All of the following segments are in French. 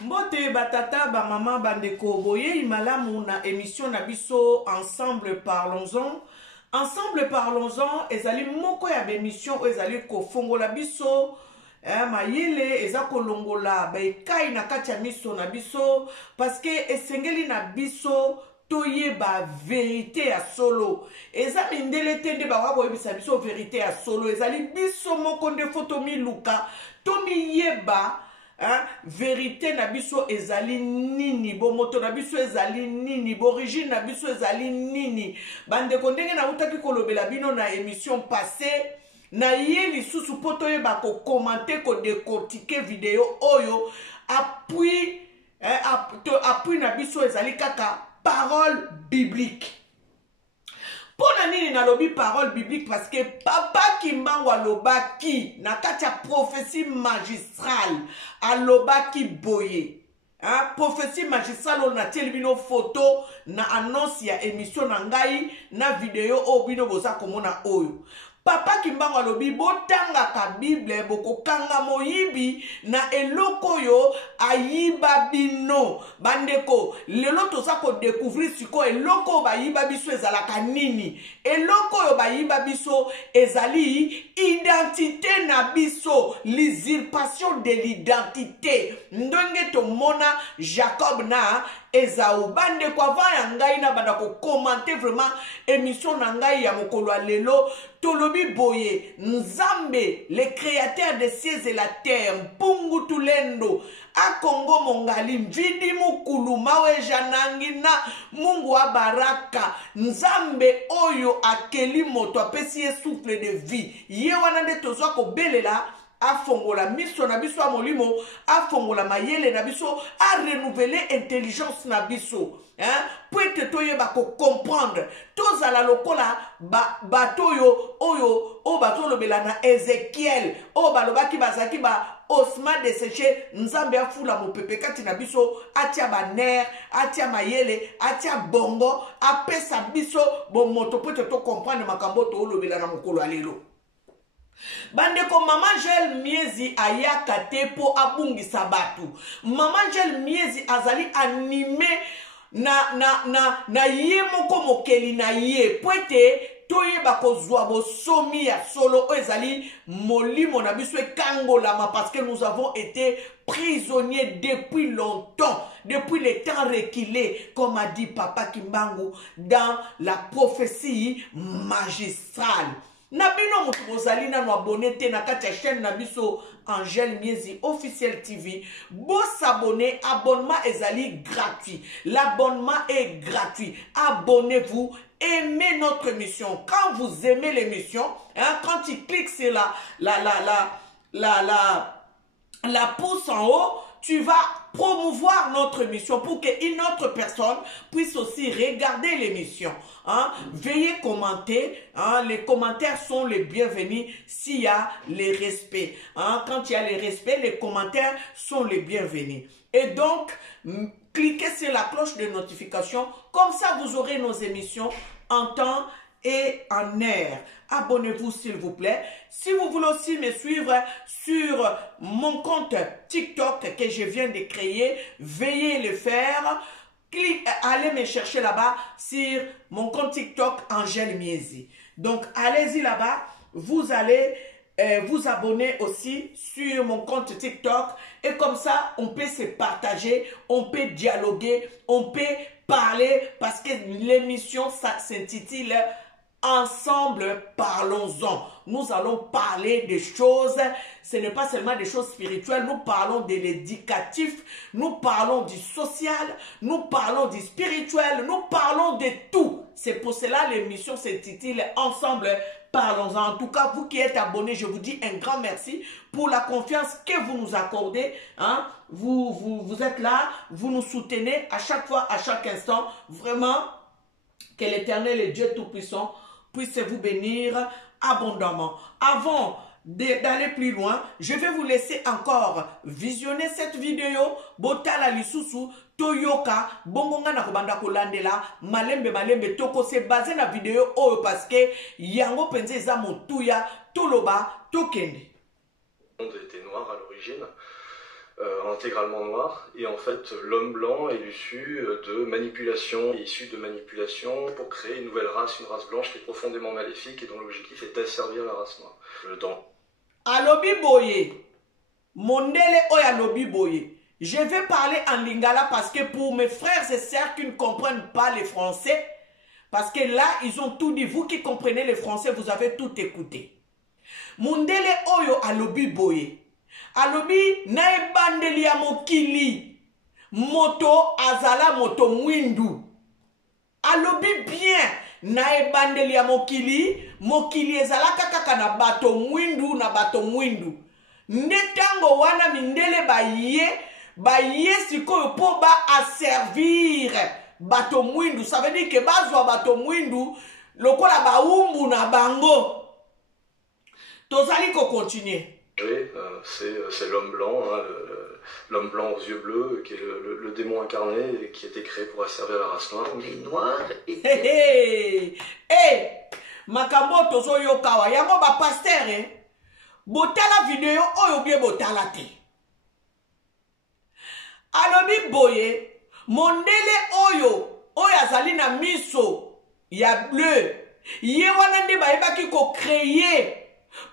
Mbote batata ba maman bandeko boye imalamu na émission na biso ensemble parlons-en. Ensemble parlons-en ezali moko ya émission ezali ko fongola biso mayele eza kolongola ba ekai na kati ya miso na biso parce que esengeli na biso toyeba vérité ya solo eza mindele te nde bawa boyebisa biso vérité ya solo ezali biso moko nde foto miluka tomiyeba vérité na biso ezali nini bomoto na biso ezali nini borigine na biso ezali nini bandeko ndenge na utaki kolobela bino na émission passée na ye lisusu po toyeba kokomante kodécortiquer video oyo appui na biso ezali kaka parole biblique. Pona nini nalobi parole biblique parce que papa Kimbangu alobaki na kati ya prophétie magistrale alobaki boye. Prophétie magistrale on a tieli bino photo na annonce ya émission na ngai na video o bino boza komona oyo. Papa Kimbangu alobi botanga ka Bible bokokanga moyibi na eloko yo ayiba bino bandeko lelo toza ko découvrir siko eloko bayiba biso ezalaka nini eloko yo bayiba biso ezali identité na biso l'usurpation de l'identité ndenge tomona Jacob na Esaou bandeko avant ya ngai na banda ko commenter vraiment émission na ngai ya mokolo lelo tolobi boye Nzambe le créateur des cieux et la terre mpungu tulendo akongo mongali mvidi mukulu mawe janangi na Mungu wa baraka Nzambe oyo akeli moto apesi ye souffle de vie ye wana nde tozwa kobelela afongola miso na biso molimo afongola mayele na biso a renouveler intelligence na biso peut toyeba ko comprendre tozala lokola bato oyo o bato lobela na Ezekiel o balobaki bazaki ba osma desséché Nzambe afula mopepe kati na biso atia baner atia mayele atia bongo apesa biso bon moto peut to comprendre makambo to lobela na mokolo alelo. Bandeko mama Gel Miezi ayaka te po abungisa batu. Mama Gel Miezi azali animé na ye moko mokeli na ye poete toyeba kozwa bosomi ya solo ezali molimo na biso ekangolama parce que nous avons été prisonniers depuis longtemps, depuis les temps reculés, comme a dit Papa Kimbangu dans la prophétie magistrale. Nabino mutu bozali na abonné te na kati ya chaîne na biso Angel Miezi officiel TV. Bo s'abonner, abonnement ezali gratuit. L'abonnement est gratuit. Abonnez-vous, aimez notre émission. Quand vous aimez l'émission, quand tu cliques sur la pouce en haut, tu vas promouvoir notre émission pour qu'une autre personne puisse aussi regarder l'émission. Veuillez commenter. Les commentaires sont les bienvenus s'il y a les respects. Quand il y a les respects, les commentaires sont les bienvenus. Et donc, cliquez sur la cloche de notification. Comme ça, vous aurez nos émissions en temps et en air. Abonnez-vous s'il vous plaît. Si vous voulez aussi me suivre sur mon compte TikTok que je viens de créer, veuillez le faire. Allez me chercher là-bas sur mon compte TikTok Angel Miezi. Donc allez-y là-bas. Vous allez vous abonner aussi sur mon compte TikTok. Et comme ça, on peut se partager, on peut dialoguer, on peut parler parce que l'émission s'intitule Ensemble parlons-en. Nous allons parler des choses, ce n'est pas seulement des choses spirituelles, nous parlons de l'éducatif, nous parlons du social, nous parlons du spirituel, nous parlons de tout. C'est pour cela l'émission s'intitule Ensemble parlons-en. En tout cas, vous qui êtes abonnés, je vous dis un grand merci pour la confiance que vous nous accordez. Vous êtes là, vous nous soutenez à chaque fois, à chaque instant. Vraiment, que l'Éternel et Dieu Tout-Puissant puisse vous bénir abondamment. Avant d'aller plus loin, je vais vous laisser encore visionner cette vidéo. Botala lisusu toyoka bongonga na kobanda kolandela malembe toko se basé na vidéo oyo parce que yango penze za motuya toloba tokende. Le monde était noir à l'origine. intégralement noir, et en fait l'homme blanc est issu de manipulation pour créer une nouvelle race, une race blanche qui est profondément maléfique et dont l'objectif est d'asservir la race noire. Alobi boye, mondele oya alobi boye. Je vais parler en lingala parce que pour mes frères et sœurs qui ne comprennent pas les français, parce que là ils ont tout dit, vous qui comprenez les français, vous avez tout écouté. Mondele oyo alobi boye. Alobi na ebandeli ya mokili moto azala moto mwindu. Alobi bien na ebandeli ya mokili ezalaka kaka na bato mwindu. Ndetango wana mindele baye sikoyo po ba asservir bato mwindu. Ça veut dire que bazwa bato mwindu lokola baumbu na bango. Tozali ko continuer. Oui, c'est l'homme blanc, hein, l'homme blanc aux yeux bleus, qui est le démon incarné et qui a été créé pour asservir la race noire. Les noirs étaient... Makambo tozo yokawa, yango ba pasteur, botala vidéo oyo bien botala te. Alobi boye, mondele oyo azali na miso ya bleu, ye wana nde bayebaki ko créer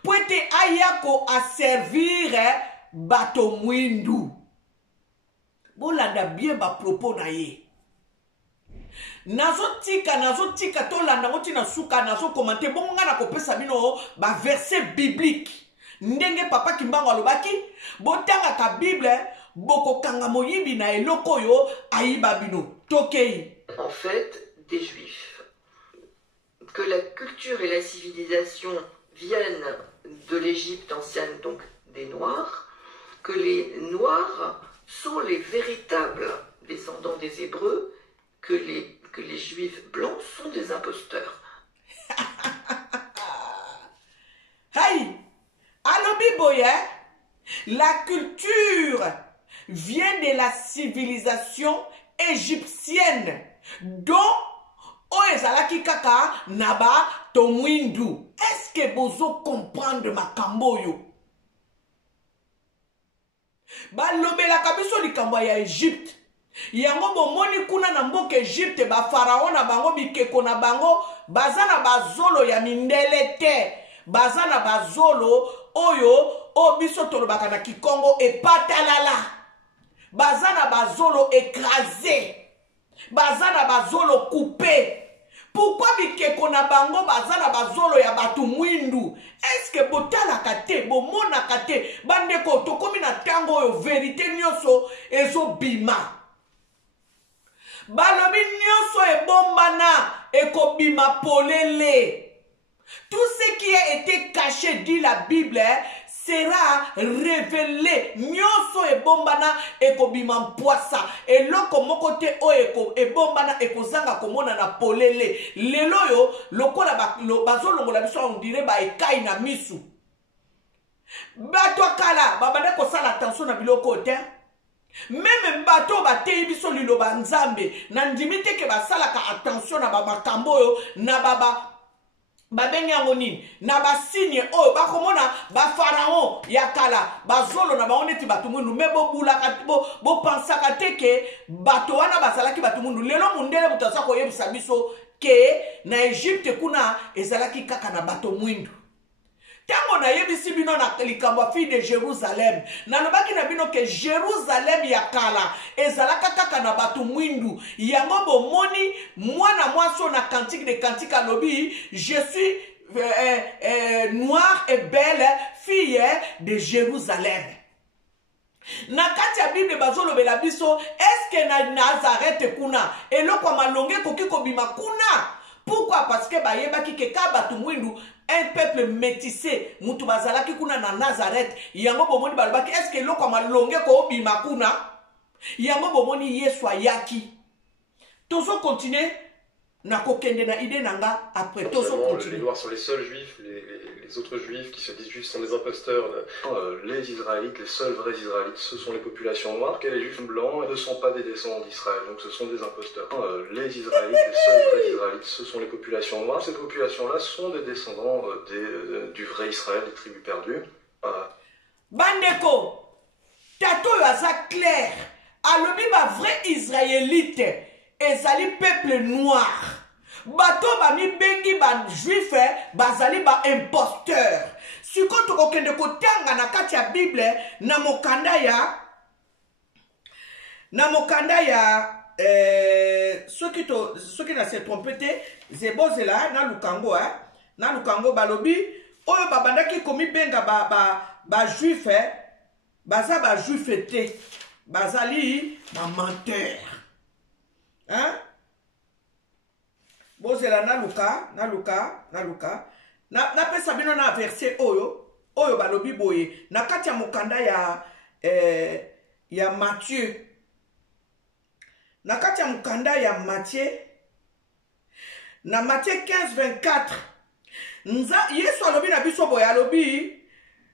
Poete ayako a servir bato mwindu. Bolanda bien ba propos na ye. Nazo tika to landa ngoti na suka nazo commenter bongo nga na kopesa bino ba verset biblique. Ndenge papa Kimbangu alobaki, botanga ka Bible, boko kanga moyibi na eloko yo ayiba bino. Tokei. En fait, des juifs. Que la culture et la civilisation viennent de l'Égypte ancienne, donc des Noirs, que les Noirs sont les véritables descendants des Hébreux, que les Juifs blancs sont des imposteurs. Hey, alobi boye, la culture vient de la civilisation égyptienne, dont Oezalaki kaka naba tomwindu. Est-ce que bozo comprendre makambo yo? Ba lobela kabiso likambo ya Egypte. Yango bomoni kuna na mboka Egypte ba pharaon na bango bikeko na bango bazana bazolo ya mindele te. Bazana bazolo oyo obiso tolobaka na Kikongo epatalala. Bazana bazolo écrasé. Bazana bazolo coupé. Pourquoi bikeko na bango bazana bazolo ya batu mwindu? Est-ce que botala kate, bomona kate, bandeko tokomi na tango yo vérité nyoso ezo bima. Balobi nyoso ebombana eko bima polele. Tout ce qui a été caché, dit la Bible, sera révélé. Nyoso e bombana eko bima poisa. Et loko mokote o eko e bombana eko zanga komona na polele. Lelo yo lokola bazolongo la biso on dirait ba ekai na misu. Bato kala babanda ko sala attention na biloko te. Même bato batei biso liloba nzambe na ndimite ke basalaka attention na ba makambo yo na baba babengi yango nini na basigne oyo bakomona bafaraon ya kala bazolo na bango neti bato mundu me bobulaka bopansaka te ke bato wana bazalaki bato mundu lelo mundele moto aza koyebisa biso ke na Egypte kuna ezalaki kaka na bato mwindu. Tango na yebisi bino na likambo fille de Jérusalem nalobaki na bino ke Jérusalem ya kala ezalaka kaka na batu mwindu yango bomoni mwana mwaso na cantique de cantique alobi je suis noire et belle fille de Jérusalem. Na kati ya Bible bazolobela biso est-ce que na Nazareth kuna eloko malonge koki kobima kuna? Pourquoi? Parce que bayebaki ke ka batu mwindu un peuple métissé mutu bazalaki kuna na Nazareth yango bomoni balobaki est-ce que loko malonge ko bima kuna yango bomoni Yesu ayaki. Tozo continuer na kokende na idée nanga après tozo continuer. Les noirs sont les seuls juifs, les autres juifs qui se disent juifs sont des imposteurs. Les Israélites, les seuls vrais Israélites, ce sont les populations noires, et les juifs blancs ne sont pas des descendants d'Israël, donc ce sont des imposteurs. Les Israélites, les seuls vrais Israélites, ce sont les populations noires. Ces populations-là sont des descendants du vrai Israël, des tribus perdues. Bandeko, tato oyo aza clair alobi bavrai israélite ezali peuple noir bato bamibengi bajuife bazali baimposteur sikoyo tokokende kotanga na kati ya bible na mokanda ya soki na se trompe te zebozela na lukango balobi oyo babandaki komibenga bajuife baza bajuife te bazali bamenteur hein? Bozela na luka napesa bino na verset oyo balobi boye na kati ya mokanda ya Matthieu na kati ya mokanda ya Matthieu na Matthieu 15:24 Yesu alobi na biso boye alobi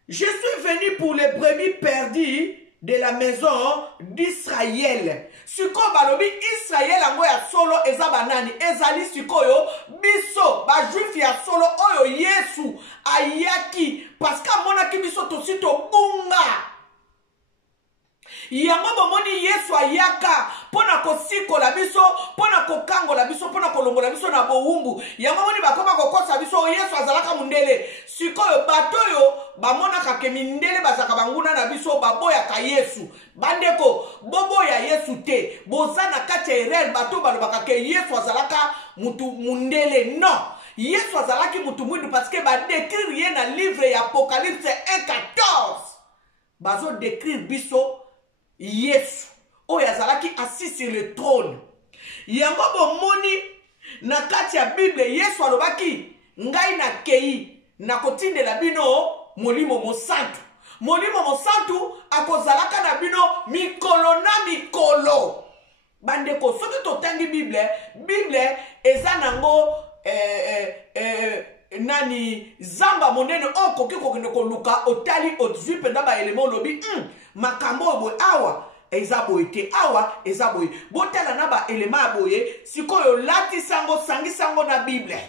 je suis venu pour les brebis perdues de la maison d'Israël. Sikoyo balobi Israël ango ya solo eza banani ezali sikoyo biso ba juif ya solo oyo Yesu ayaki parce que amonaki biso tosi tobunga yango bomoni Yesu ayaka pona kosikola biso pona kokangola biso pona kolongola biso na bowumbu yango moni bakoma kokosa biso Yesu azalaka mundele sikoyo batoyo bamonaka ke mindele bazaka banguna na biso baboyaka Yesu bandeko boboya Yesu te boza na kati ya erreur bato balobaka ke Yesu azalaka mutu mundele non Yesu azalaki mutu mwindu parce que ba décrire rien na livre ya Apocalypse 1:14 bazo décrire biso Yesu oyo azalaki assis sur le trône yango bomoni na kati ya Bible Yesu alobaki ngai na kei na kotindela bino molimo mosantu akozalaka na bino mikolo na mikolo bandeko soki totangi Bible eza nango nani zamba monene okoki kokende koluka otali ozwi penda ba élément lobi makambo boye awa eza boye te awa eza boye botala na ba élément boye sikoyo lati sango sangisango na Bible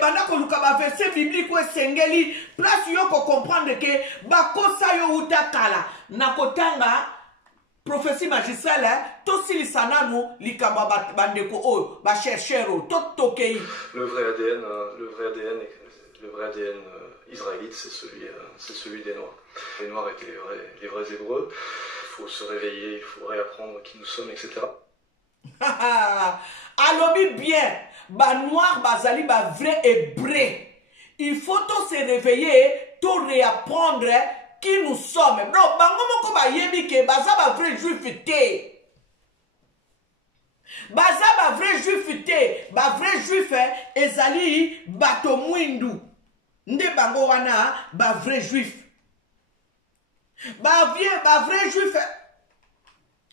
banda koluka ba verset biblique esengeli place yo ko comprendre que bakosa yo utakala na kotanga prophétie magistrale tosilisa nanu likamba bandeko oyo ba cherchero tokei le vrai ADN israélite c'est celui des noirs. Les noirs étaient les vrais hébreux. Il faut se réveiller, il faut réapprendre qui nous sommes, etc. Alobi bien, ba noir bazali ba vrai hébreu. Il faut tous se réveiller, tout réapprendre qui nous sommes. Bro, bango moko ba yebi ke baza ba vrai juif te. Baza ba vrai juif te, ba vrai juif ezali bato mwindu. Nde bango wana ba vrai juif. Ba vrai juif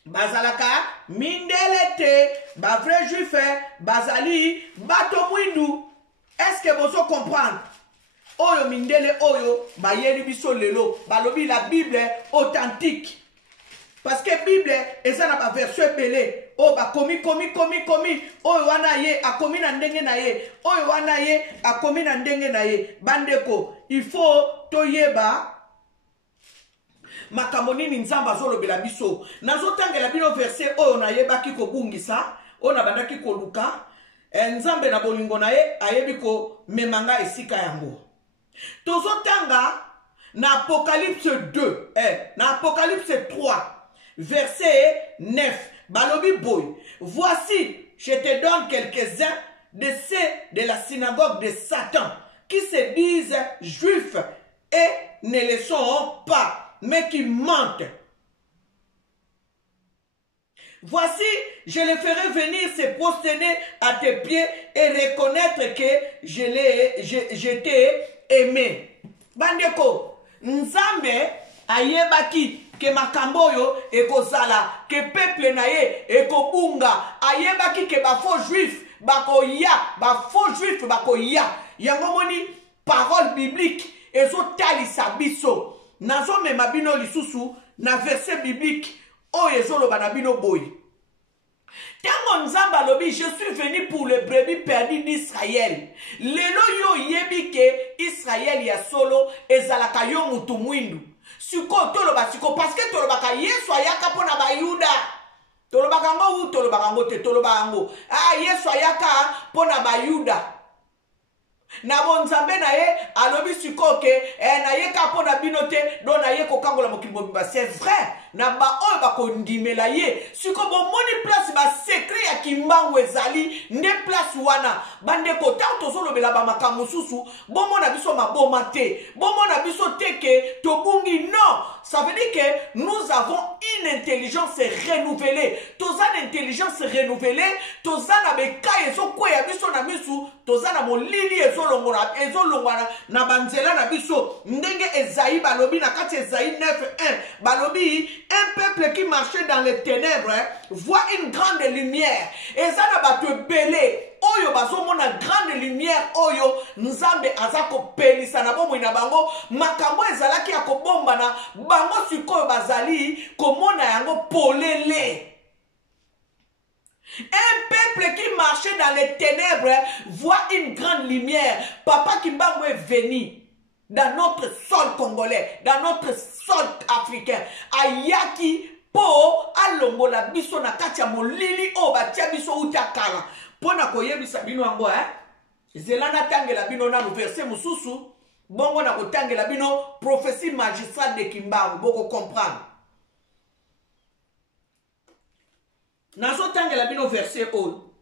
bazalaka mindele te, ba vrai juif bazali bato mwindu. Est-ce que vous comprenez? Oyo mindele oyo ba yeli biso lelo balobi la Bible authentique. Parce que Bible eza na ba verset belé o ba komi oyo wana ye akomi na ndenge na ye oyo wana ye akomi na ndenge na ye bandeko il faut toyeba makambo nini nzamba azolobela biso nazotangela bino verset oyo na yebaki kobungisa oyo na bandaki koluka nzambe na bolingo na ye ayebi ko memanga esika yango tozotanga na Apocalypse 2 na Apocalypse 3 verset 9 balobi boy voici je te donne quelques-uns de ceux de la synagogue de Satan qui se disent juifs et ne le sont pas mais qui mentent. Voici, je les ferai venir se prosterner à tes pieds et reconnaître que je t'ai aimé. Bandeko, nzambe ayebaki ke makambo yo ekozala, ke peuple na ye ekobunga, ayebaki ke ba faux juif bakoya, yango moni parole biblique ezotalisa biso. Nazo mema bino lisusu na verset biblique oyo ezoloba na bino boy. Tango nzamba lobi je suis venu pour les brebis perdues d'Israël. Lelo yo yebi ke Israël ya solo ezalaka yo mutu mwindu. Siko toloba siko parce que tolobaka Yesu ayaka pona bayuda. Tolobaka ngo ou tolobaka ngo te toloba ngo. Ah Yesu ayaka pona bayuda. Na bonzambe na ye alobi siko ke na ye ka pona binote do na ye kokangola mokili mobimba. C'est vrai. Na ba oyo bakondimela ye siko bomoni place ba secret ya kimbangu ezali nde place wana bandeko tant tozolobela ba makambo susu bomona biso maboma te bomona biso te ke tobungi. Non, ça veut dire que nous avons une intelligence renouvelée. Tozana intelligence renouvelée, tozana beka ezokweya biso na misu, tozana molili ezolongwana na banzela na biso ndenge Esaïe balobi na kati Esaïe 9:1 balobi un peuple qui marchait dans les ténèbres voit une grande lumière. Ezana batu belé oyo bazomona grande lumière oyo nzambe azako pelisa na bomo ina bango makambo ezalaki ya kobomba na bango sikoyo bazali komona yango polele. Un peuple qui marchait dans les ténèbres voit une grande lumière. Papa Kimbangu est venu dans notre sol congolais, dans notre sol africain. Ayaki po alongola biso na kati ya molili o batia biso utakala. Pona koyebisa bino yango zelana tangela bino na verset mususu bongo na kotangela bino prophétie magistrale de Kimbangu boko comprendre. Nazo tangela bino verset oyo.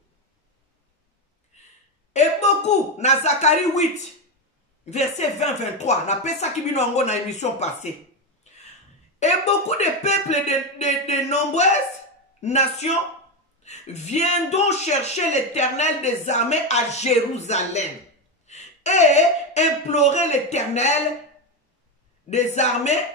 Et beaucoup na Zacharie 8 verset 20-23 na pesa ki bino yango na émission passée. Et beaucoup de peuples de nombreuses nations viendront chercher l'Éternel des armées à Jérusalem et implorer l'Éternel des armées.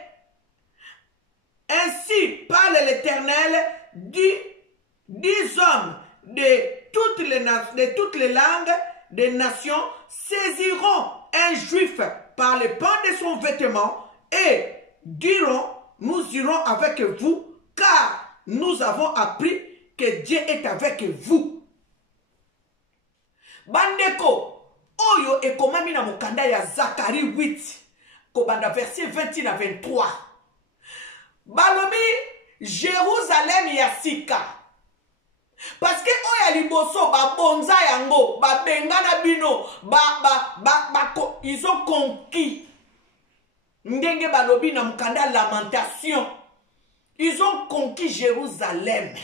Ainsi parle l'Éternel, dix hommes de toutes les langues des nations saisiront un juif par le pan de son vêtement et diront, nous irons avec vous car nous avons appris que Dieu est avec vous. Bandeko, oyo ekomami na mokanda ya Zacharie 8, kobanda verset 20 à 23. Balobi, Jérusalem ya sika. Parce que oya liboso, ba bonza yango, ba bengana bino, ils ont conquis. Ndenge balobi na mokanda lamentation. Ils ont conquis Jérusalem.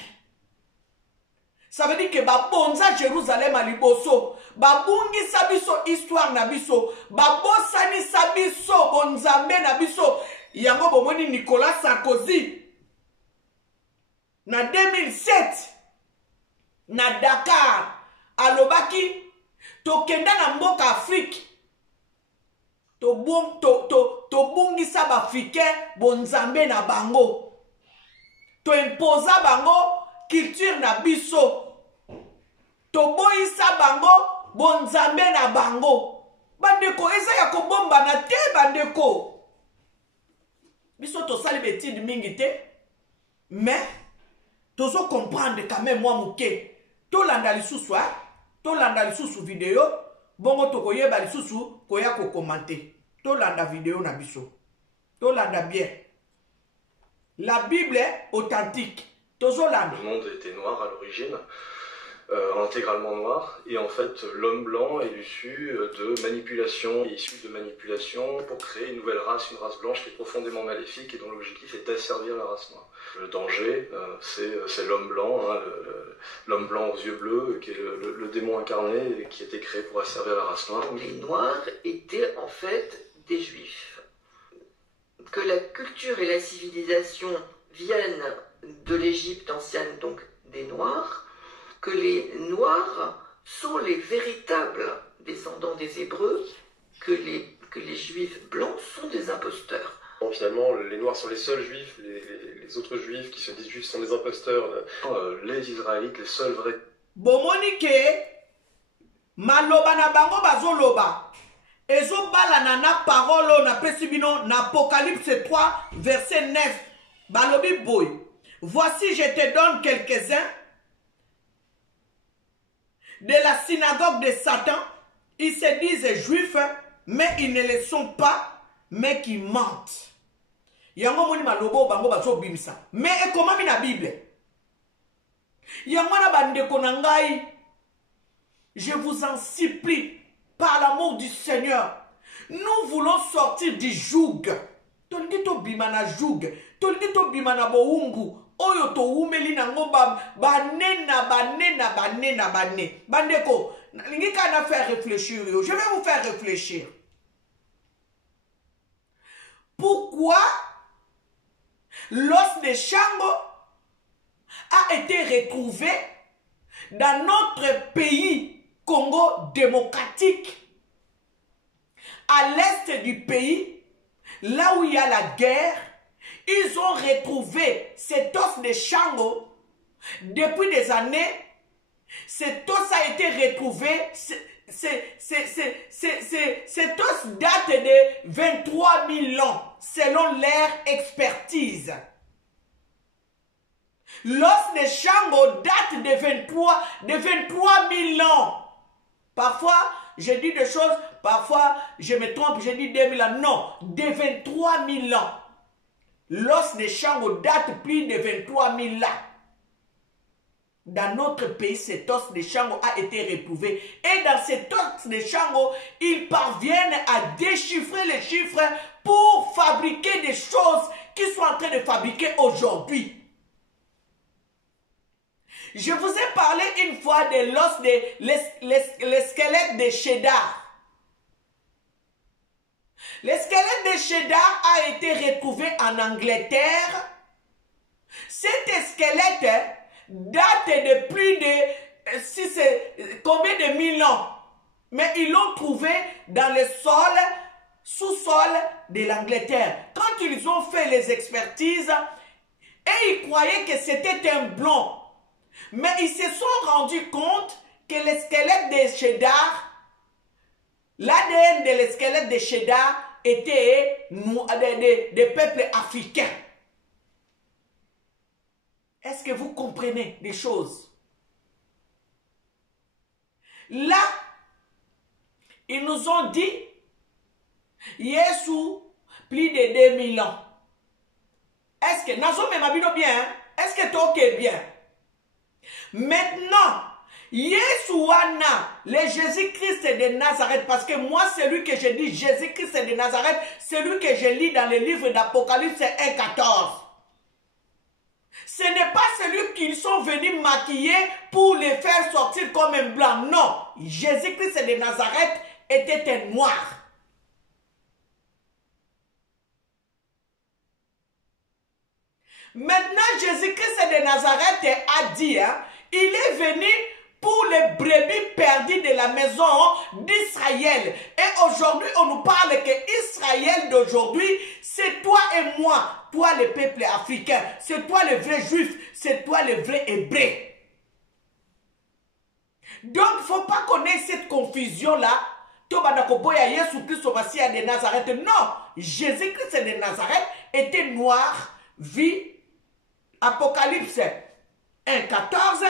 Ça veut dire que babonza Jérusalem à liboso, babungi sabiso histoire na biso, babosani sabiso bonzambe na biso. Yango bomoni Nicolas Sarkozy na 2007 na Dakar alobaki tokenda na mboka Afrique to bungisa ba africain bonzambe na bango to imposa bango culture na biso. Toboisa bango bonzambe na bango. Bandeko eza ya kobomba na te bandeko. Biso to sali betide mingi te. Mais tozo comprendre quand même moi muke. To landa lisusu to landa lisusu video bongo to koyeba lisusu koya ko commenter. To landa video na biso. To landa bien. La Bible est authentique. Tozo landa. Le monde était noir à l'origine. Intégralement noir, et en fait l'homme blanc est issu de manipulation, pour créer une nouvelle race, une race blanche qui est profondément maléfique et dont l'objectif est d'asservir la race noire. Le danger, c'est l'homme blanc, l'homme blanc aux yeux bleus, qui est le démon incarné et qui a été créé pour asservir la race noire. Les Noirs étaient en fait des Juifs. Que la culture et la civilisation viennent de l'Égypte ancienne, donc des Noirs, que les Noirs sont les véritables descendants des Hébreux, que les Juifs blancs sont des imposteurs. Bon, finalement, les Noirs sont les seuls Juifs, les autres Juifs qui se disent Juifs sont des imposteurs. Les Israélites, les seuls vrais. Bomonike, maloba na bango bazoloba. Ezo bala na parole na pesibino na Apocalypse 3 verset 9. Balobi boy. Voici je te donne quelques-uns de la synagogue de Satan. Ils se disent juifs, mais ils ne le sont pas, mais qui mentent. yango moni malobo bango bazo bimisa mais ekomami na Bible yango na bandeko na ngai. Je vous en supplie par l'amour du Seigneur, nous voulons sortir du joug. Tolingi to bimana joug, tolingi to bimana boungu. Oyo to umeli na ngomba banena. Bandeko, lingi kana faire réfléchir. Je vais vous faire réfléchir. Pourquoi l'os de Shango a été retrouvé dans notre pays Congo démocratique, à l'est du pays, là où il y a la guerre? Ils ont retrouvé cet os de Shango depuis des années. Cet os a été retrouvé. Cet os date de 23 000 ans, selon leur expertise. L'os de Shango date de 23 000 ans. Parfois, je dis des choses, parfois, je me trompe, je dis 2000 ans. Non, de 23 000 ans. L'os de Shango date plus de 23 000 ans. Dans notre pays, cet os de Shango a été retrouvé. Et dans cet os de Shango, ils parviennent à déchiffrer les chiffres pour fabriquer des choses qu'ils sont en train de fabriquer aujourd'hui. Je vous ai parlé une fois de l'os de le squelette de Cheddar. Le squelette de Cheddar a été retrouvé en Angleterre. Cet squelette date de plus de combien de 1000 ans. Mais ils l'ont trouvé dans le sol, sous-sol de l'Angleterre. Quand ils ont fait les expertises, et ils croyaient que c'était un blond. Mais ils se sont rendus compte que le squelette de Cheddar, l'ADN de le squelette de Cheddar était des peuples africains. Est-ce que vous comprenez des choses? Là, ils nous ont dit, Yesu, plus de 2000 ans. Est-ce que, Nazo Memabino bien, est-ce que toi ok bien? Maintenant, Yeshua, le Jésus-Christ de Nazareth, parce que moi, celui que je dis, Jésus-Christ de Nazareth, celui que je lis dans le livre d'Apocalypse 1,14. Ce n'est pas celui qu'ils sont venus maquiller pour les faire sortir comme un blanc. Non, Jésus-Christ de Nazareth était un noir. Maintenant, Jésus-Christ de Nazareth a dit, il est venu pour les brebis perdues de la maison d'Israël. Et aujourd'hui, on nous parle que Israël d'aujourd'hui, c'est toi et moi, toi le peuple africain, c'est toi le vrai juif, c'est toi le vrai hébreu. Donc, il ne faut pas connaître cette confusion-là. Jésus-Christ de Nazareth. Non, Jésus-Christ de Nazareth était noir, vit Apocalypse 1,14.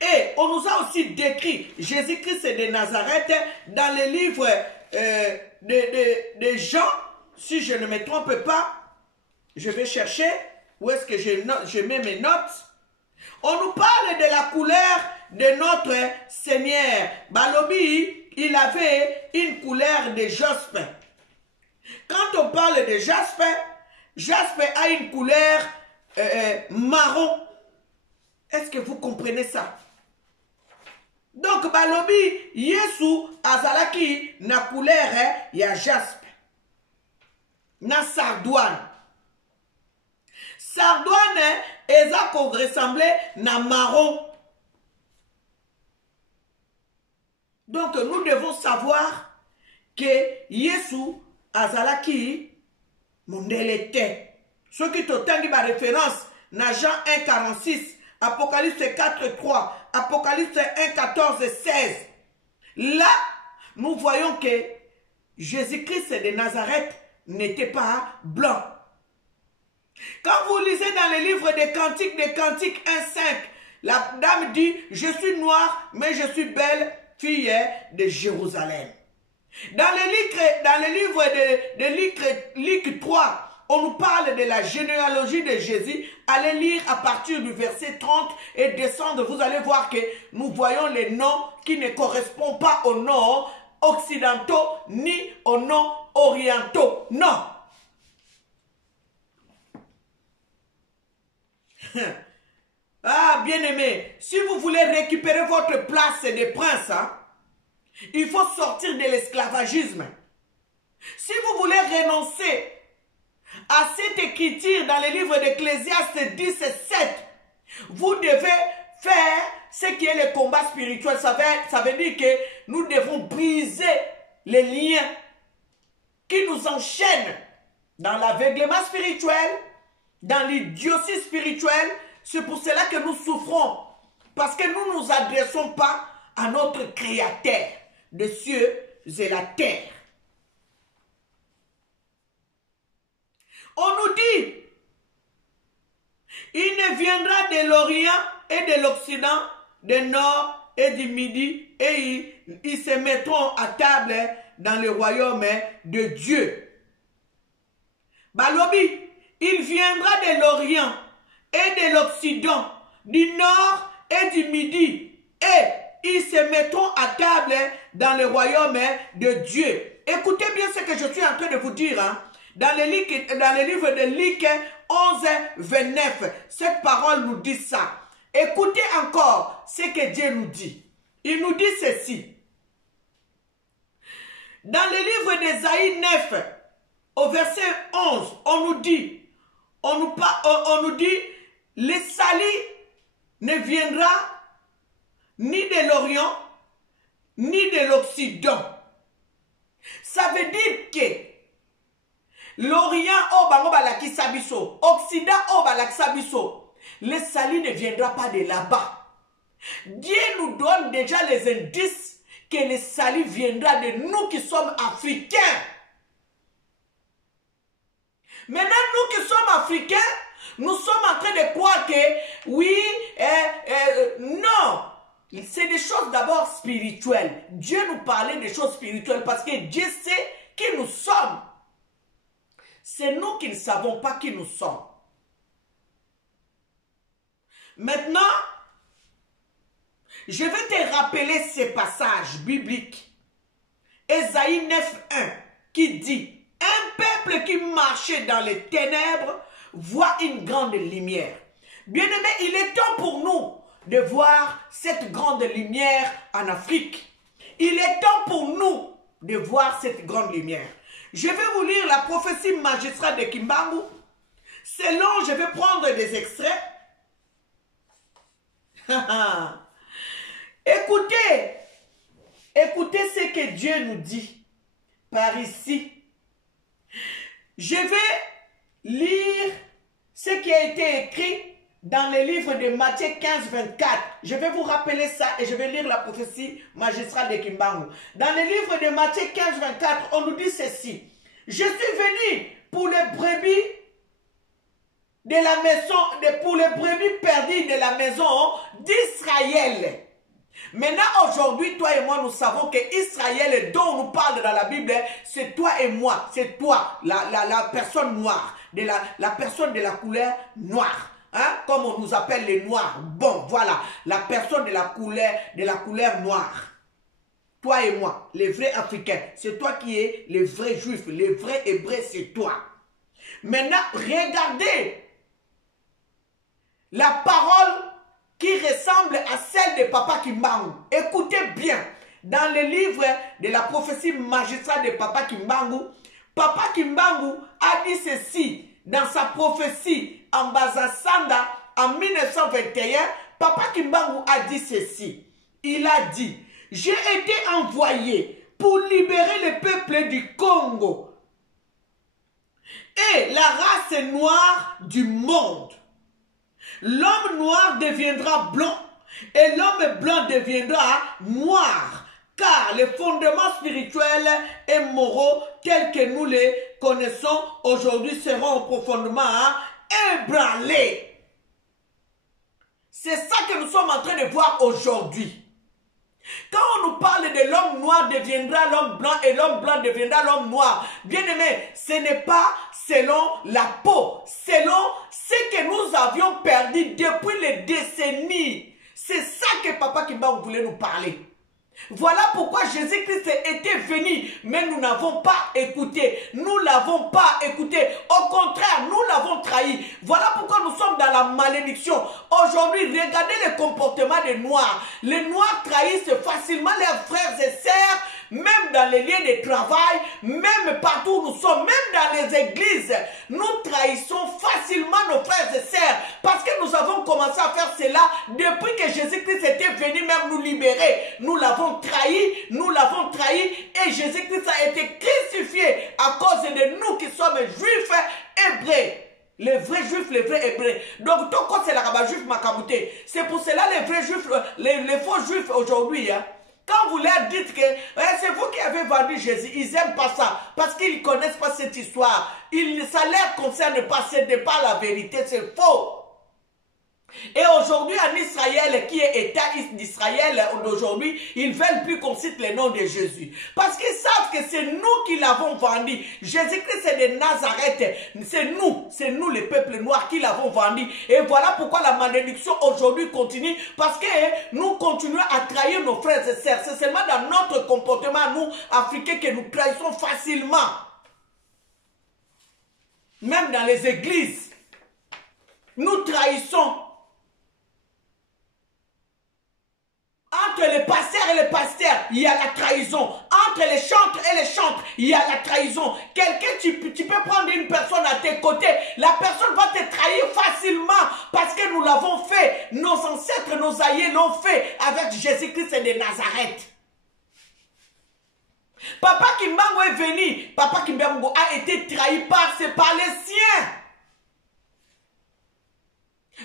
Et on nous a aussi décrit Jésus-Christ de Nazareth dans le livre de Jean, si je ne me trompe pas. Je vais chercher où est-ce que je mets mes notes. On nous parle de la couleur de notre Seigneur. Balobi, il avait une couleur de jaspe. Quand on parle de jaspe, jaspe a une couleur marron. Est-ce que vous comprenez ça? Donc, Balobi, Yesu azalaki na couleur ya jaspe. Na sardoine. Sardoine, eza ko ressemble na marron. Donc, nous devons savoir que Yesu azalaki mondelete. Ce qui t'otangi ba référence na Jean 1,46. Apocalypse 4,3, Apocalypse 1,14, 16. Là, nous voyons que Jésus-Christ de Nazareth n'était pas blanc. Quand vous lisez dans le livre des Cantiques 1,5, la dame dit, je suis noire, mais je suis belle, fille de Jérusalem. Dans le livre de Luc 3, on nous parle de la généalogie de Jésus. Allez lire à partir du verset 30 et descendre. Vous allez voir que nous voyons les noms qui ne correspondent pas aux noms occidentaux ni aux noms orientaux. Non. Ah, bien-aimé, si vous voulez récupérer votre place de prince, hein, il faut sortir de l'esclavagisme. Si vous voulez renoncer à cette écriture dans le livre d'Ecclésiaste 10:7, vous devez faire ce qui est le combat spirituel. Ça veut dire que nous devons briser les liens qui nous enchaînent dans l'aveuglement spirituel, dans l'idiotie spirituelle. C'est pour cela que nous souffrons. Parce que nous ne nous adressons pas à notre Créateur des cieux et la terre. On nous dit, il ne viendra de l'Orient et de l'Occident, du Nord et du Midi, et ils se mettront à table dans le royaume de Dieu. Balobi, il viendra de l'Orient et de l'Occident, du Nord et du Midi, et ils se mettront à table dans le royaume de Dieu. Écoutez bien ce que je suis en train de vous dire. Hein. Dans le livre de Luc 11:29, cette parole nous dit ça. Écoutez encore ce que Dieu nous dit. Il nous dit ceci. Dans le livre d'Ésaïe 9, au verset 11, on nous dit, le salut ne viendra ni de l'Orient, ni de l'Occident. Ça veut dire que l'Orient, oh bango balakisa biso, Occident, oh balakisa biso, le salut ne viendra pas de là-bas. Dieu nous donne déjà les indices que le salut viendra de nous qui sommes africains. Maintenant, nous qui sommes africains, nous sommes en train de croire que oui, non. C'est des choses d'abord spirituelles. Dieu nous parlait des choses spirituelles parce que Dieu sait qui nous sommes. C'est nous qui ne savons pas qui nous sommes. Maintenant, je vais te rappeler ces passages bibliques. Ésaïe 9:1 qui dit, un peuple qui marchait dans les ténèbres voit une grande lumière. Bien-aimé, il est temps pour nous de voir cette grande lumière en Afrique. Il est temps pour nous de voir cette grande lumière. Je vais vous lire la prophétie magistrale de Kimbangu. Selon, je vais prendre des extraits. Écoutez ce que Dieu nous dit par ici. Je vais lire ce qui a été écrit dans le livre de Matthieu 15:24. Je vais vous rappeler ça et je vais lire la prophétie magistrale de Kimbangu. Dans le livre de Matthieu 15:24, on nous dit ceci. Je suis venu pour les brebis de la maison, pour les brebis perdues de la maison d'Israël. Maintenant, aujourd'hui, toi et moi, nous savons que Israël, dont on nous parle dans la Bible, c'est toi et moi. C'est toi, la personne noire, la personne de la couleur noire. Hein? Comme on nous appelle les noirs. Bon, voilà, la personne de la couleur noire. Toi et moi, les vrais Africains, c'est toi qui es le vrai juif, le vrai hébreu, c'est toi. Maintenant, regardez la parole qui ressemble à celle de Papa Kimbangu. Écoutez bien, dans le livre de la prophétie magistrale de Papa Kimbangu a dit ceci dans sa prophétie en Bazasanda en 1921. Papa Kimbangu a dit ceci. Il a dit, j'ai été envoyé pour libérer le peuple du Congo et la race noire du monde. L'homme noir deviendra blanc et l'homme blanc deviendra noir, car les fondements spirituels et moraux tels que nous les connaissons aujourd'hui seront profondément ébranlés. C'est ça que nous sommes en train de voir aujourd'hui. Quand on nous parle de l'homme noir deviendra l'homme blanc et l'homme blanc deviendra l'homme noir, bien aimé, ce n'est pas selon la peau, selon ce que nous avions perdu depuis les décennies. C'est ça que Papa Kimba voulait nous parler. Voilà pourquoi Jésus-Christ était venu, mais nous n'avons pas écouté. Nous ne l'avons pas écouté. Au contraire, nous l'avons trahi. Voilà pourquoi nous sommes dans la malédiction. Aujourd'hui, regardez le comportement des Noirs. Les Noirs trahissent facilement leurs frères et sœurs, même dans les lieux de travail, même partout où nous sommes, même dans les églises. Nous trahissons facilement nos frères et sœurs parce que nous avons commencé à faire cela depuis que Jésus-Christ était venu même nous libérer. Nous l'avons trahi et Jésus-Christ a été crucifié à cause de nous qui sommes juifs hébreux. Les vrais juifs, les vrais hébreux. Donc, tout c'est la rabat juif makamouté. C'est pour cela les vrais juifs, les faux juifs aujourd'hui, hein. Quand vous leur dites que c'est vous qui avez vendu Jésus, ils n'aiment pas ça. Parce qu'ils ne connaissent pas cette histoire. Ça ne leur concerne pas, ce n'est pas la vérité, c'est faux. Et aujourd'hui, en Israël, qui est État d'Israël d'aujourd'hui, ils ne veulent plus qu'on cite le nom de Jésus. Parce qu'ils savent que c'est nous qui l'avons vendu. Jésus-Christ, c'est de Nazareth. C'est nous, les peuples noirs, qui l'avons vendu. Et voilà pourquoi la malédiction aujourd'hui continue. Parce que nous continuons à trahir nos frères et sœurs. C'est seulement dans notre comportement, nous, Africains, que nous trahissons facilement. Même dans les églises, nous trahissons. Entre les pasteurs et les pasteurs, il y a la trahison. Entre les chantres et les chantres, il y a la trahison. Quelqu'un, tu peux prendre une personne à tes côtés. La personne va te trahir facilement parce que nous l'avons fait. Nos ancêtres, nos aïeux l'ont fait avec Jésus-Christ de Nazareth. Papa Kimbangu est venu. Papa Kimbangu a été trahi par les siens.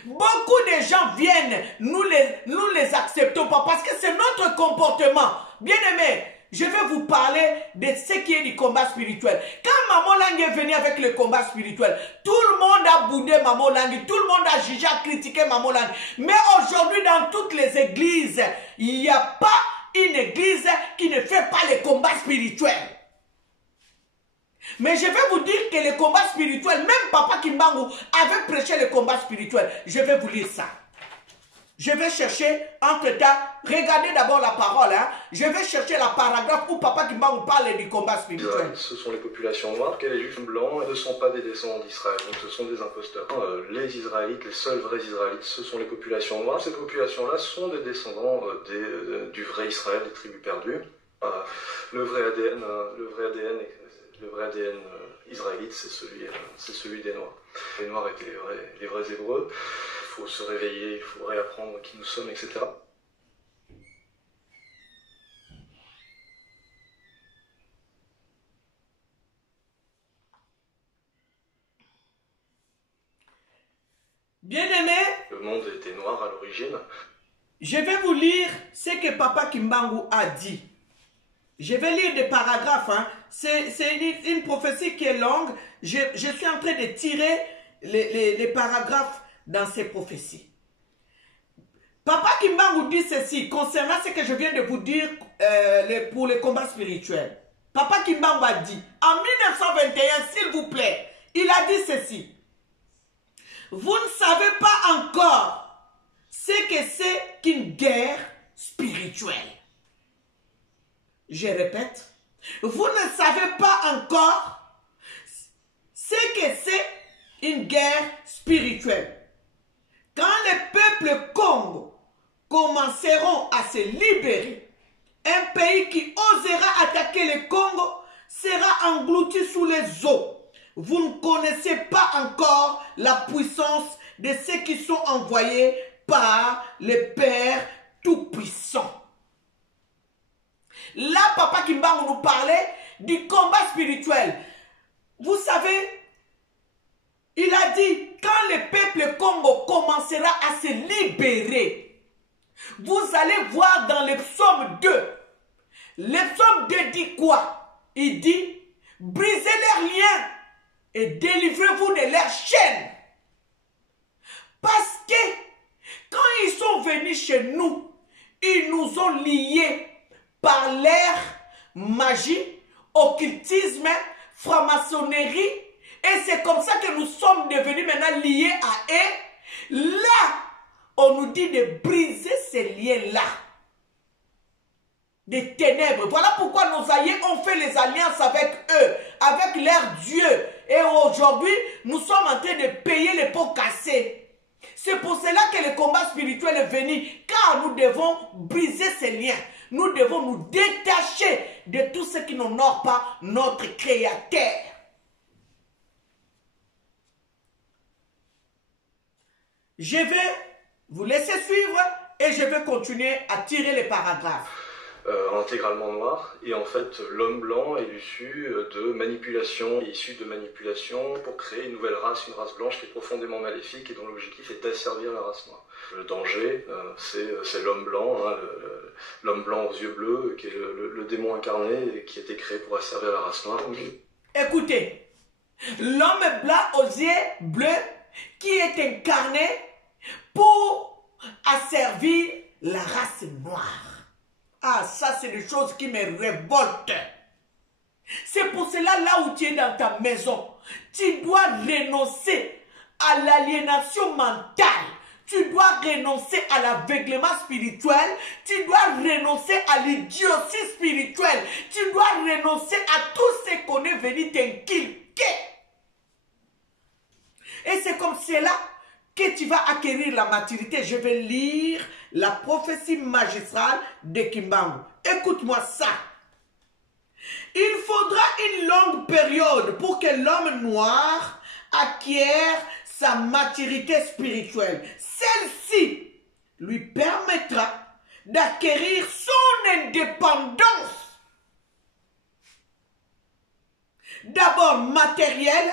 Beaucoup de gens viennent, nous les acceptons pas parce que c'est notre comportement. Bien aimé, je vais vous parler de ce qui est du combat spirituel. Quand Maman Lang est venue avec le combat spirituel, tout le monde a boudé Maman Lang, tout le monde a jugé, a critiqué Maman Lang. Mais aujourd'hui, dans toutes les églises, il n'y a pas une église qui ne fait pas le combat spirituel. Mais je vais vous dire que le combat spirituel, même Papa Kimbangu avait prêché le combat spirituel. Je vais vous lire ça. Je vais chercher, entre-temps, regardez d'abord la parole. Hein. Je vais chercher la paragraphe où Papa Kimbangu parle du combat spirituel. Ce sont les populations noires, que les juifs blancs ne sont pas des descendants d'Israël, donc ce sont des imposteurs. Les Israélites, les seuls vrais Israélites, ce sont les populations noires. Ces populations-là sont des descendants du vrai Israël, des tribus perdues. Le vrai ADN israélite, c'est celui des Noirs. Les Noirs étaient les vrais Hébreux. Il faut se réveiller, il faut réapprendre qui nous sommes, etc. Bien-aimé, le monde était noir à l'origine. Je vais vous lire ce que Papa Kimbangu a dit. Je vais lire des paragraphes. Hein. C'est une prophétie qui est longue. Je suis en train de tirer les paragraphes dans ces prophéties. Papa Kimbangu dit ceci concernant ce que je viens de vous dire pour les combats spirituels. Papa Kimbangu a dit, en 1921, s'il vous plaît, il a dit ceci. Vous ne savez pas encore ce que c'est qu'une guerre spirituelle. Je répète, vous ne savez pas encore ce que c'est une guerre spirituelle. Quand les peuples Congo commenceront à se libérer, un pays qui osera attaquer le Congo sera englouti sous les eaux. Vous ne connaissez pas encore la puissance de ceux qui sont envoyés par le Père Tout-Puissant. Là, Papa Kimbangu nous parlait du combat spirituel. Vous savez, il a dit, quand le peuple Congo commencera à se libérer, vous allez voir dans le psaume 2. Le psaume 2 dit quoi? Il dit, brisez leurs liens et délivrez-vous de leurs chaînes. Parce que quand ils sont venus chez nous, Ils nous ont liés par l'ère magie, occultisme, franc-maçonnerie. Et c'est comme ça que nous sommes devenus maintenant liés à eux. Là, on nous dit de briser ces liens-là. Des ténèbres. Voilà pourquoi nos aïeux ont fait les alliances avec eux, avec leur Dieu. Et aujourd'hui, nous sommes en train de payer les pots cassés. C'est pour cela que le combat spirituel est venu, car nous devons briser ces liens. Nous devons nous détacher de tout ce qui n'honore pas notre Créateur. Je vais vous laisser suivre et je vais continuer à tirer les paragraphes. Intégralement noir, et en fait l'homme blanc est issu de manipulation, pour créer une nouvelle race, une race blanche qui est profondément maléfique et dont l'objectif est d'asservir la race noire. Le danger, c'est l'homme blanc, hein, l'homme blanc aux yeux bleus, qui est le démon incarné et qui a été créé pour asservir la race noire. Écoutez, l'homme blanc aux yeux bleus qui est incarné pour asservir la race noire. Ah, ça, c'est des choses qui me révoltent. C'est pour cela, là où tu es dans ta maison, tu dois renoncer à l'aliénation mentale. Tu dois renoncer à l'aveuglement spirituel. Tu dois renoncer à l'idiotie spirituelle. Tu dois renoncer à tout ce qu'on est venu t'inculquer. Et c'est comme cela que tu vas acquérir la maturité. Je vais lire la prophétie magistrale de Kimbangu. Écoute-moi ça. Il faudra une longue période pour que l'homme noir acquiert sa maturité spirituelle. Celle-ci lui permettra d'acquérir son indépendance. D'abord matérielle.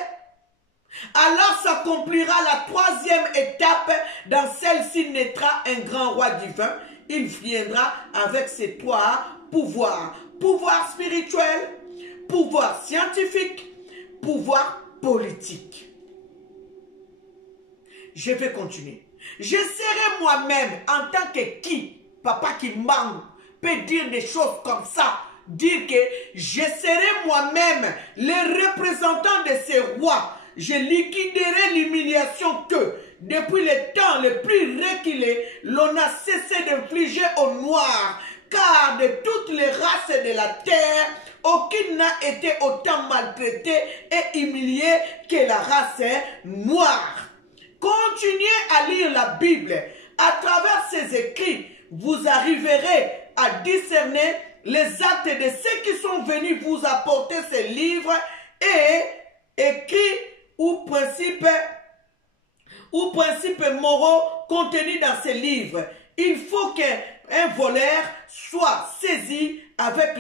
Alors s'accomplira la troisième étape. Dans celle-ci naîtra un grand roi divin. Il viendra avec ses trois pouvoirs. Pouvoir spirituel, pouvoir scientifique, pouvoir politique. Je vais continuer. Je serai moi-même en tant que qui, Papa Kimbangu, peut dire des choses comme ça. Dire que je serai moi-même le représentant de ces rois. Je liquiderai l'humiliation que, depuis le temps le plus reculé, l'on a cessé d'infliger aux Noirs. Car de toutes les races de la terre, aucune n'a été autant maltraitée et humiliée que la race noire. Continuez à lire la Bible. À travers ces écrits, vous arriverez à discerner les actes de ceux qui sont venus vous apporter ces livres et écrits ou principes moraux contenus dans ces livres. Il faut qu'un voleur soit saisi avec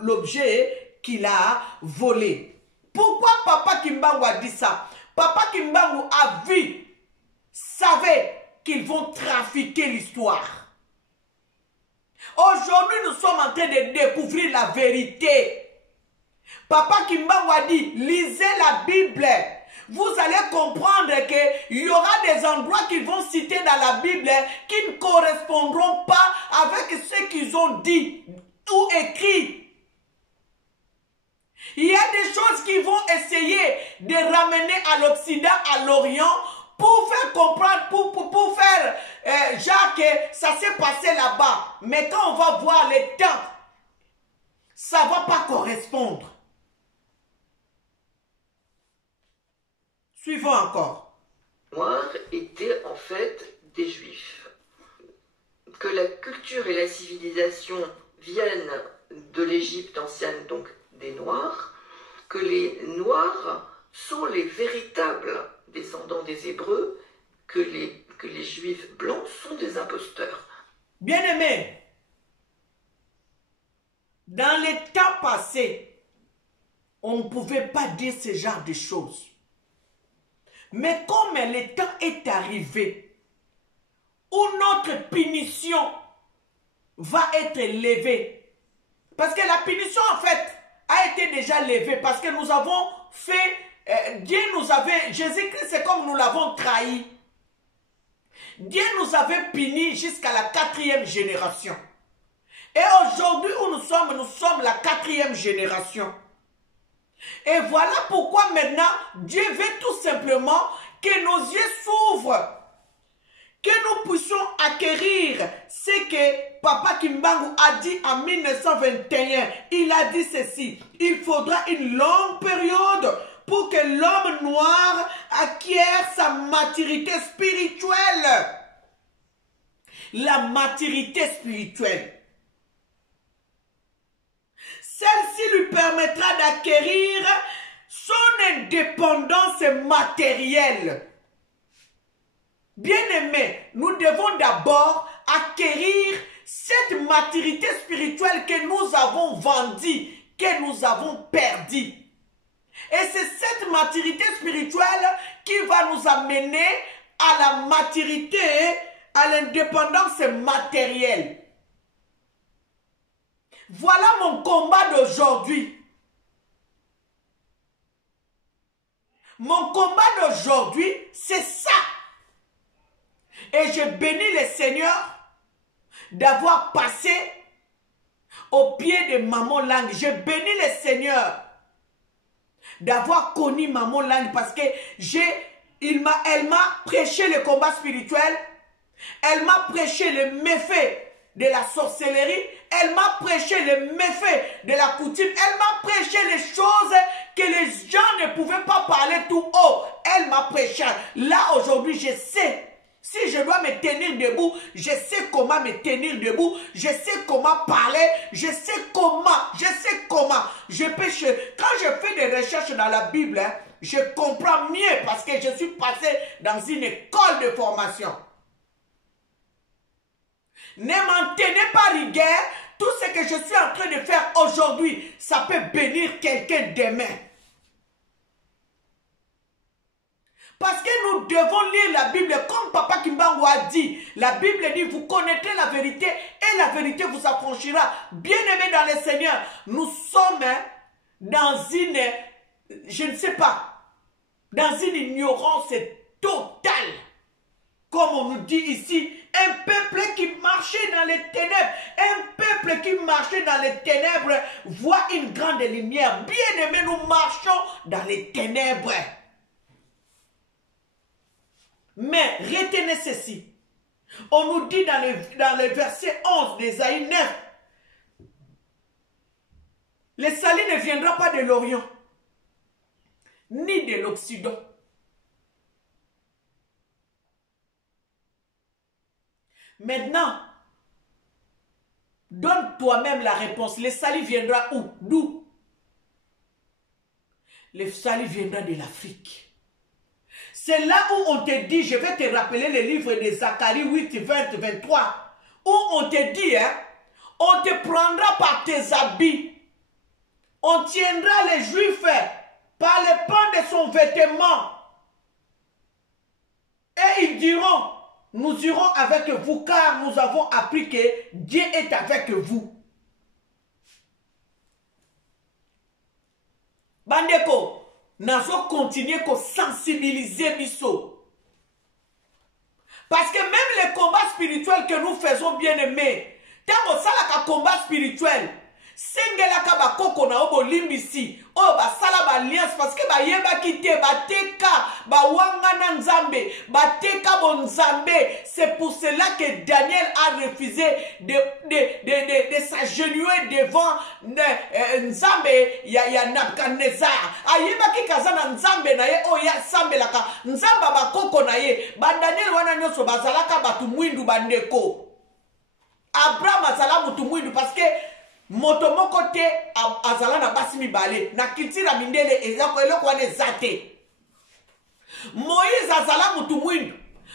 l'objet qu'il a volé. Pourquoi Papa Kimbangu a dit ça? Papa Kimbangu a vu, savait qu'ils vont trafiquer l'histoire. Aujourd'hui, nous sommes en train de découvrir la vérité. Papa Kimbangu a dit, lisez la Bible. Vous allez comprendre qu'il y aura des endroits qu'ils vont citer dans la Bible qui ne correspondront pas avec ce qu'ils ont dit ou écrit. Il y a des choses qui vont essayer de ramener à l'Occident, à l'Orient, pour faire comprendre, pour faire genre que ça s'est passé là-bas. Mais quand on va voir les temps, ça ne va pas correspondre. Suivons encore. Les Noirs étaient en fait des Juifs. Que la culture et la civilisation viennent de l'Égypte ancienne, donc des Noirs, que les Noirs sont les véritables descendants des Hébreux, que les Juifs blancs sont des imposteurs. Bien-aimés, dans les temps passés, on ne pouvait pas dire ce genre de choses. Mais comme le temps est arrivé, où notre punition va être levée, parce que la punition en fait a été déjà levée, parce que nous avons fait, Dieu nous avait, Jésus-Christ c'est comme nous l'avons trahi. Dieu nous avait punis jusqu'à la 4e génération. Et aujourd'hui où nous sommes la 4e génération. Et voilà pourquoi maintenant, Dieu veut tout simplement que nos yeux s'ouvrent, que nous puissions acquérir ce que Papa Kimbangu a dit en 1921. Il a dit ceci: il faudra une longue période pour que l'homme noir acquiert sa maturité spirituelle. La maturité spirituelle. Celle-ci lui permettra d'acquérir son indépendance matérielle. Bien-aimés, nous devons d'abord acquérir cette maturité spirituelle que nous avons vendue, que nous avons perdue. Et c'est cette maturité spirituelle qui va nous amener à la maturité, à l'indépendance matérielle. Voilà mon combat d'aujourd'hui. Mon combat d'aujourd'hui, c'est ça. Et je bénis le Seigneur d'avoir passé au pied de Maman Lang. Je bénis le Seigneur d'avoir connu Maman Lang parce que elle m'a prêché le combat spirituel. Elle m'a prêché le méfait de la sorcellerie. Elle m'a prêché le méfait de la coutume. Elle m'a prêché les choses que les gens ne pouvaient pas parler tout haut. Elle m'a prêché. Là, aujourd'hui, je sais. Si je dois me tenir debout, je sais comment me tenir debout. Je sais comment parler. Je sais comment. Quand je fais des recherches dans la Bible, je comprends mieux parce que je suis passé dans une école de formation. Ne m'en tenez pas rigueur. Tout ce que je suis en train de faire aujourd'hui, ça peut bénir quelqu'un demain. Parce que nous devons lire la Bible comme Papa Kimbangu a dit. La Bible dit, vous connaîtrez la vérité et la vérité vous affranchira. Bien-aimés dans le Seigneur, nous sommes dans une, je ne sais pas, dans une ignorance totale. Comme on nous dit ici, un peuple qui marchait dans les ténèbres, un peuple qui marchait dans les ténèbres voit une grande lumière. Bien-aimés, nous marchons dans les ténèbres. Mais retenez ceci. On nous dit dans le verset 11 d'Ésaïe 9, le salut ne viendra pas de l'Orient, ni de l'Occident. Maintenant, donne toi-même la réponse. Le salut viendra où? D'où? Le salut viendra de l'Afrique. C'est là où on te dit, je vais te rappeler le livre de Zacharie 8, 20, 23, où on te dit, on te prendra par tes habits, on tiendra les Juifs par les pans de son vêtement, et ils diront, nous irons avec vous car nous avons appris que Dieu est avec vous. Bandeko, nous allons continuer à sensibiliser Bisso. Parce que même les combats spirituels que nous faisons, bien aimés, tant que ça, le combat spirituel, sengelaka bakoko na obo limbisi o basala ba alliance parce que ba yeba kite bateka ba wangana nzambe bateka bon nzambe. C'est pour cela que Daniel a refusé de s'agenouiller devant nzambe ya Nabucodonosor. Ayeba ki kazana nzambe na ye o ya sambelaka nzamba bakoko na ye ba Daniel wana nyoso bazalaka batu mwindu bandeko. Abraham azala mutu mwindu parce que motomoko te azala na basi mibale na kitira mindele ezako eloko wana ezate. Moïse azala mutu mwindu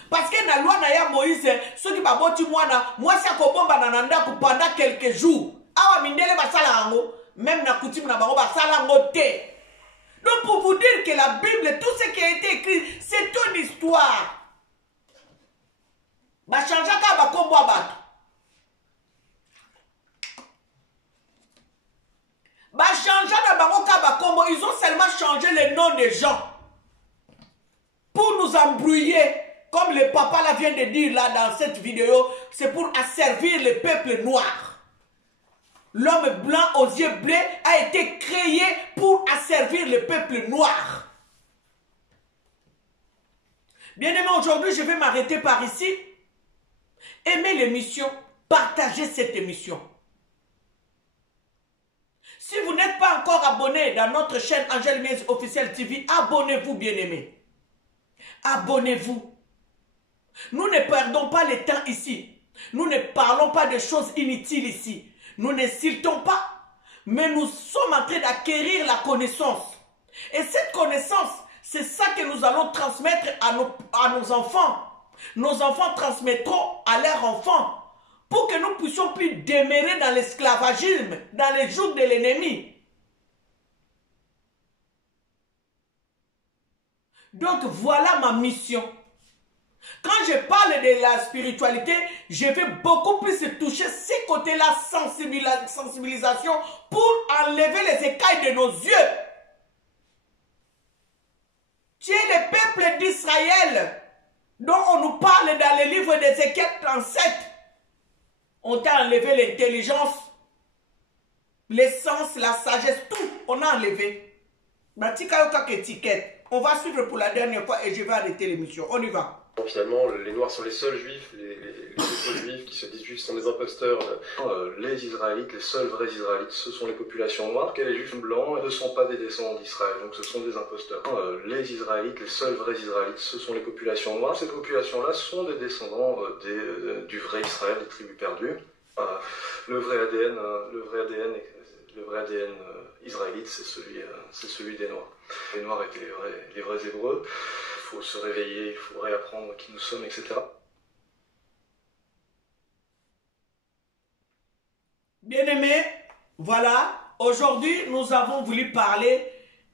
parce que na loi na ya Moïse soki baboti mwana mwasi akobomba na ndako pendant quelques jours awa mindele basala yango même na coutume na bango basala yango te. Donc pour vous dire que la Bible, tout ce qui a été écrit, c'est une histoire. Ba changeaka ba kombo abato. Ils ont seulement changé les noms des gens pour nous embrouiller, comme le papa là vient de dire là dans cette vidéo, c'est pour asservir le peuple noir. L'homme blanc aux yeux bleus a été créé pour asservir le peuple noir. Bien aimé, aujourd'hui, je vais m'arrêter par ici. Aimez l'émission, partagez cette émission. Si vous n'êtes pas encore abonné dans notre chaîne Angel Miez Officiel TV, abonnez-vous, bien aimé. Abonnez-vous. Nous ne perdons pas le temps ici. Nous ne parlons pas de choses inutiles ici. Nous n'insultons pas, mais nous sommes en train d'acquérir la connaissance. Et cette connaissance, c'est ça que nous allons transmettre à nos enfants. Nos enfants transmettront à leurs enfants pour que nous puissions plus demeurer dans l'esclavagisme, dans les jours de l'ennemi. Donc voilà ma mission. Quand je parle de la spiritualité, je vais beaucoup plus toucher ces côtés-là, sensibilisation, pour enlever les écailles de nos yeux. Tu es le peuple d'Israël dont on nous parle dans le livre d'Ézéchiel 37. On t'a enlevé l'intelligence, l'essence, la sagesse, tout. On a enlevé. On va suivre pour la dernière fois et je vais arrêter l'émission. On y va. Finalement, les Noirs sont les seuls Juifs, les autres Juifs qui se disent Juifs sont des imposteurs. Les Israélites, les seuls vrais Israélites, ce sont les populations noires, et les Juifs blancs ne sont pas des descendants d'Israël, donc ce sont des imposteurs. Les Israélites, les seuls vrais Israélites, ce sont les populations noires. Ces populations-là sont des descendants du vrai Israël, des tribus perdues. Le vrai ADN israélite, c'est celui des Noirs. Les Noirs étaient les vrais Hébreux. Il faut se réveiller, il faut réapprendre qui nous sommes, etc. Bien-aimés, voilà, aujourd'hui nous avons voulu parler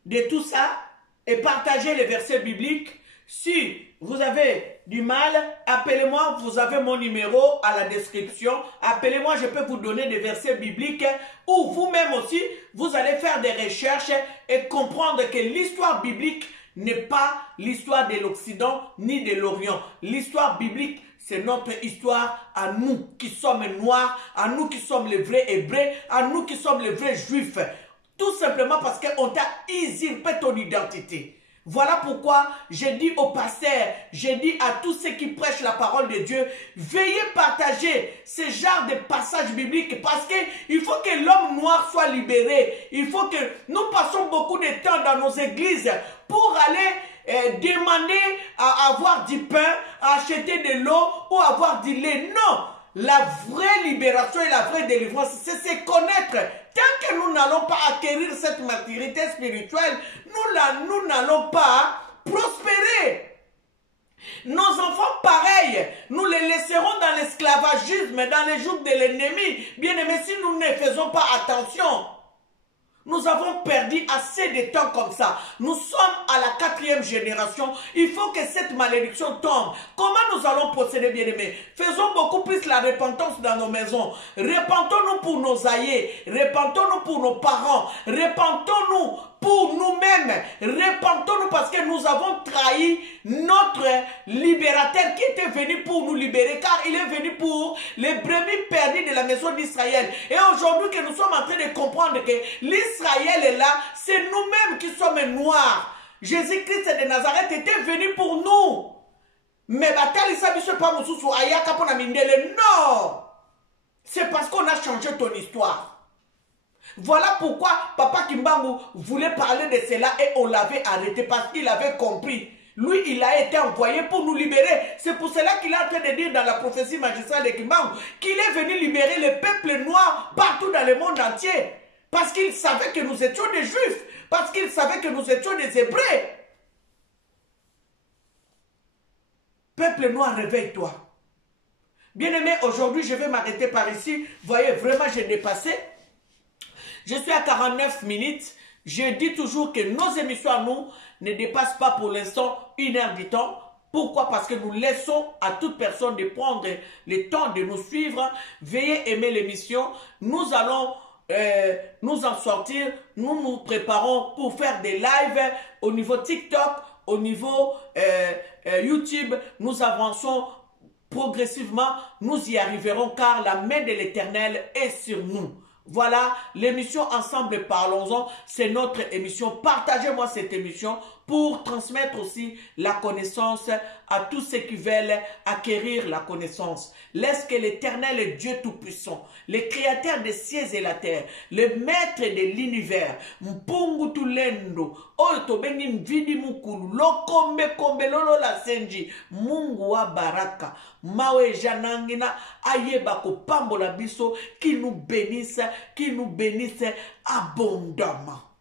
de tout ça et partager les versets bibliques. Si vous avez du mal, appelez-moi, vous avez mon numéro à la description. Appelez-moi, je peux vous donner des versets bibliques ou vous-même aussi, vous allez faire des recherches et comprendre que l'histoire biblique n'est pas l'histoire de l'Occident ni de l'Orient. L'histoire biblique, c'est notre histoire à nous qui sommes noirs, à nous qui sommes les vrais Hébreux, à nous qui sommes les vrais Juifs. Tout simplement parce qu'on t'a usurpé ton identité. Voilà pourquoi j'ai dit aux pasteurs, j'ai dit à tous ceux qui prêchent la parole de Dieu, veuillez partager ce genre de passages bibliques parce qu'il faut que l'homme noir soit libéré. Il faut que nous passons beaucoup de temps dans nos églises pour aller demander à avoir du pain, à acheter de l'eau ou avoir du lait. Non, la vraie libération et la vraie délivrance, c'est se connaître. Tant que nous n'allons pas acquérir cette maturité spirituelle, nous n'allons pas prospérer. Nos enfants, pareil, nous les laisserons dans l'esclavagisme, dans les jours de l'ennemi. Bien aimé, si nous ne faisons pas attention, nous avons perdu assez de temps comme ça. Nous sommes à la 4e génération. Il faut que cette malédiction tombe. Comment nous allons procéder, bien-aimés? Faisons beaucoup plus la repentance dans nos maisons. Repentons-nous pour nos aïeux. Repentons-nous pour nos parents. Repentons-nous pour nous-mêmes. Repentons-nous parce que nous avons trahi notre libérateur qui était venu pour nous libérer, car il est venu pour les brebis perdues de la maison d'Israël. Et aujourd'hui que nous sommes en train de comprendre que l'Israël est là, c'est nous-mêmes qui sommes noirs. Jésus-Christ de Nazareth était venu pour nous. Mais non, c'est parce qu'on a changé ton histoire. Voilà pourquoi Papa Kimbangu voulait parler de cela et on l'avait arrêté parce qu'il avait compris. Lui, il a été envoyé pour nous libérer. C'est pour cela qu'il est en train de dire dans la prophétie magistrale de Kimbangu qu'il est venu libérer le peuple noir partout dans le monde entier. Parce qu'il savait que nous étions des Juifs. Parce qu'il savait que nous étions des Hébreux. Peuple noir, réveille-toi. Bien-aimé, aujourd'hui, je vais m'arrêter par ici. Vous voyez, vraiment, j'ai dépassé. Je suis à 49 minutes. Je dis toujours que nos émissions à nous ne dépassent pas pour l'instant 1 heure du temps. Pourquoi? Parce que nous laissons à toute personne de prendre le temps de nous suivre. Veuillez aimer l'émission. Nous allons nous en sortir. Nous nous préparons pour faire des lives au niveau TikTok, au niveau YouTube, nous avançons progressivement, nous y arriverons car la main de l'Éternel est sur nous. Voilà, l'émission Ensemble Parlons-en, c'est notre émission. Partagez-moi cette émission pour transmettre aussi la connaissance à tous ceux qui veulent acquérir la connaissance. Laisse que l'Éternel est Dieu Tout-Puissant, le créateur des cieux et la terre, le maître de l'univers, Mpungu Tulendo, Oto Bengi Mvidi Mukulu, Lokombe Kombe Lolo la Senji, Mungu wa Baraka, Mawe Janangina, Ayeba Kopambo la Biso, qui nous bénisse abondamment.